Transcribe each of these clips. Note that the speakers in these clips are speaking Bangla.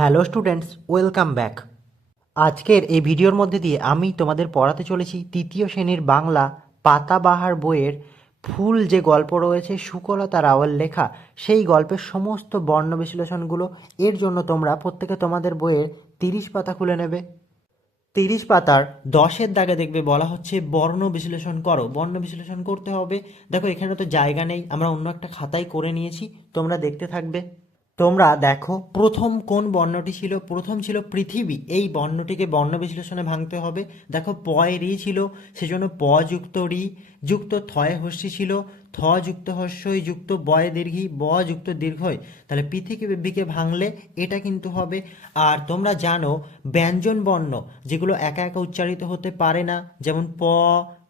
Hello students, welcome back. আজকের এই ভিডিওর মধ্যে দিয়ে আমি তোমাদের পড়াতে চলেছি তৃতীয় শ্রেণির বাংলা পাতাবাহার বইয়ের ফুল যে গল্প রয়েছে, সুকলতা রাওয়াল লেখা, সেই গল্পের সমস্ত বর্ণ বিশ্লেষণগুলো এর জন্য তোমরা প্রত্যেকে তোমাদের বইয়ের তিরিশ পাতা খুলে নেবে। তিরিশ পাতার দশের দাগে দেখবে বলা হচ্ছে, বর্ণ বিশ্লেষণ করো। বর্ণ বিশ্লেষণ করতে হবে। দেখো, এখানে তো জায়গা নেই, আমরা অন্য একটা খাতায় করে নিয়েছি, তোমরা দেখতে থাকবে। তোমরা দেখো, প্রথম কোন বর্ণটি ছিল? প্রথম ছিল পৃথিবী। এই বর্ণটিকে বর্ণ বিশ্লেষণে ভাঙতে হবে। দেখো পয় রি ছিল, সেজন্য প যুক্ত রি, যুক্ত থয় হস্যি ছিল, থ যুক্ত হস্যই, যুক্ত বয় দীর্ঘি, ব যুক্ত দীর্ঘই। তাহলে পৃথিবীকে ভাঙলে এটা কিন্তু হবে। আর তোমরা জানো, ব্যঞ্জন বর্ণ, যেগুলো একা একা উচ্চারিত হতে পারে না, যেমন প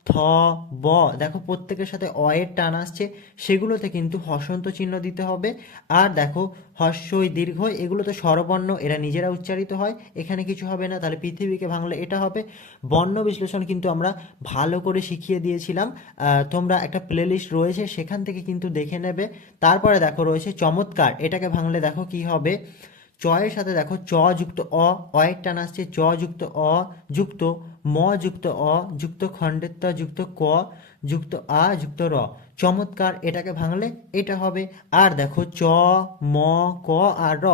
থ, ব, দেখো প্রত্যেকের সাথে অয়ের টান আসছে, সেগুলোতে কিন্তু হসন্ত চিহ্ন দিতে হবে। আর দেখো হর্ষই দীর্ঘ এগুলো তো স্বরবর্ণ, এরা নিজেরা উচ্চারিত হয়, এখানে কিছু হবে না, তাহলে পৃথিবীকে ভাঙলে এটা হবে। বর্ণ বিশ্লেষণ কিন্তু আমরা ভালো করে শিখিয়ে দিয়েছিলাম। তোমরা একটা প্লেলিস্ট রয়েছে, সেখান থেকে কিন্তু দেখে নেবে। তারপরে দেখো, রয়েছে চমৎকার, এটাকে ভাঙলে দেখো কি হবে? চয়ের সাথে দেখো চ যুক্ত অ, অয়ের টান আসছে, চ যুক্ত অ, যুক্ত ম যুক্ত অ, যুক্ত খণ্ডেত্ব যুক্ত ক যুক্ত আ, যুক্ত র। চমৎকার, এটাকে ভাঙলে এটা হবে। আর দেখো, চ, ম, ক আর র।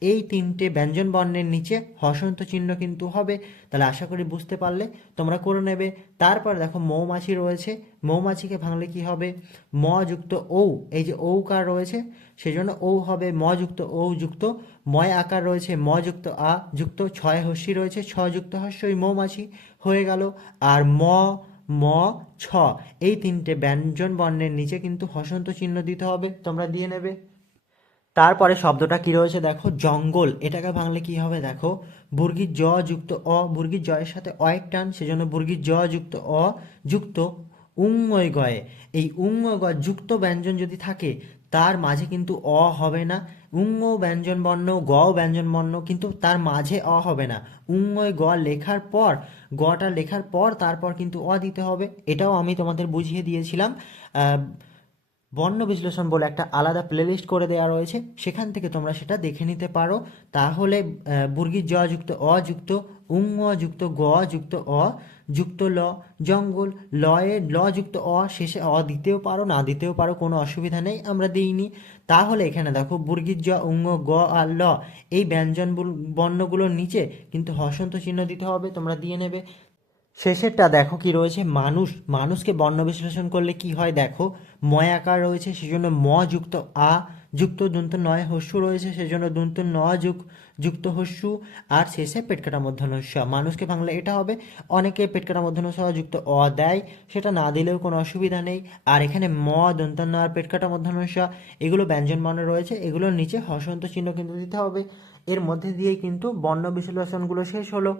এই তিনটে ব্যঞ্জন বর্ণের নিচে হসন্ত চিহ্ন কিন্তু হবে। তাহলে আশা করি বুঝতে পারলে, তোমরা করে নেবে। তারপর দেখো, মৌমাছি রয়েছে। মৌমাছিকে ভাঙলে কি হবে? ম যুক্ত ঔ, এই যে ঔকার রয়েছে, সেজন্য ঔ হবে ম যুক্ত ঔ যুক্ত। ময় আকার রয়েছে, ম যুক্ত আ যুক্ত। ছয় হস্যি রয়েছে, ছ যুক্ত হস্যই মৌমাছি হয়ে গেল। আর ম ম, ছ, এই তিনটে ব্যঞ্জন বর্ণের নিচে কিন্তু হসন্ত চিহ্ন দিতে হবে, তোমরা দিয়ে নেবে। তারপরে শব্দটা কি রয়েছে দেখো? জঙ্গল। এটাকে ভাঙলে কি হবে দেখো? বুর্গির জ যুক্ত অ, বুর্গির জয়ের সাথে অয়েক টান, সেজন্য বুর্গির জ যুক্ত অ, যুক্ত উঙ্গয় গয়ে এই উঙ্গ গ যুক্ত ব্যঞ্জন যদি থাকে, তার মাঝে কিন্তু অ হবে না। উঙ্গ ব্যঞ্জন বর্ণ গ ব্যঞ্জন বর্ণ কিন্তু তার মাঝে অ হবে না। উঙ্গয় গ লেখার পর, গটা লেখার পর তারপর কিন্তু অ দিতে হবে। এটাও আমি তোমাদের বুঝিয়ে দিয়েছিলাম। বর্ণ বিশ্লেষণ বলে একটা আলাদা প্লেলিস্ট করে দেওয়া রয়েছে। সেখান থেকে তোমরা সেটা দেখে নিতে পারো। তাহলে আহ, বুর্গির জ যুক্ত অ যুক্ত উং যুক্ত গ যুক্ত অ যুক্ত ল জঙ্গল লয়ে ল যুক্ত অ শেষে অ দিতেও পারো না দিতেও পারো কোনো অসুবিধা নেই আমরা দিইনি। তাহলে এখানে দেখো বুর্গির জ উঙ্গ গ আর ল এই ব্যঞ্জন বর্ণগুলোর নিচে কিন্তু হসন্ত চিহ্ন দিতে হবে তোমরা দিয়ে নেবে। শেষেরটা দেখো কি রয়েছে? মানুষ, মানুষকে বর্ণ বিশ্লেষণ করলে কি হয় দেখো? ময় আকার রয়েছে, সেজন্য ম যুক্ত আ, যুক্ত দন্ত নয় হস্যু রয়েছে, সেজন্য দন্ত ন যুগ যুক্ত হস্যু। আর শেষে পেটকাটা মধ্যন স, মানুষকে ভাঙলে এটা হবে, অনেকে পেটকাটা মধ্যন স, যুক্ত অ দেয়, সেটা না দিলেও কোনো অসুবিধা নেই। আর এখানে ম, দন্ত ন আর পেটকাটা মধ্যন স, এগুলো ব্যঞ্জন বর্ণ রয়েছে, এগুলোর নিচে হসন্ত চিহ্ন কিন্তু দিতে হবে। এর মধ্যে দিয়েই কিন্তু বর্ণ বিশ্লেষণগুলো শেষ হলো।